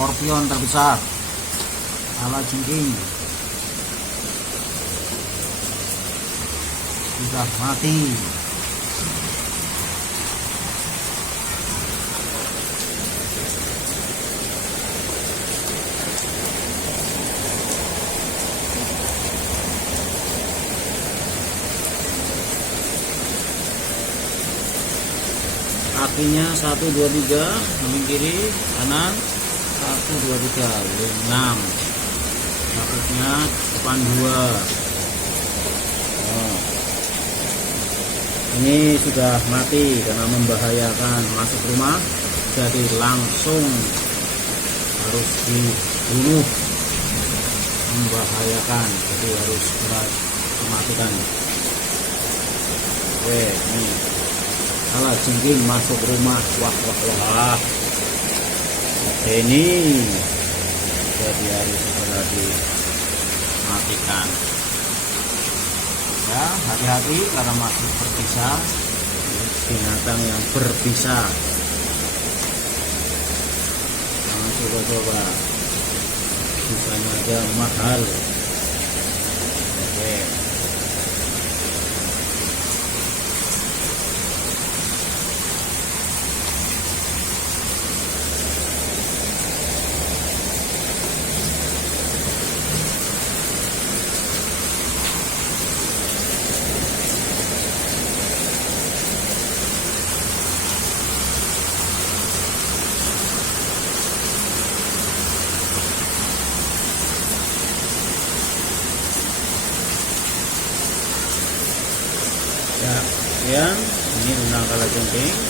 skorpion terbesar kalajengking sudah mati. Kakinya 1 2 3, samping kiri kanan 1 2 3 6. Sakitnya depan 2. Ini sudah mati karena membahayakan masuk rumah, jadi langsung harus dibunuh, membahayakan, jadi harus dimatikan. Oke, ini kalajengking masuk rumah. Wah wah wah, ini jadi harus segera dimatikan. Ya, hati-hati karena masih berbisa, binatang yang berbisa, jangan coba-coba, bisanya aja mahal. Oke. Ya, sekian. Ini tentang kalajengking.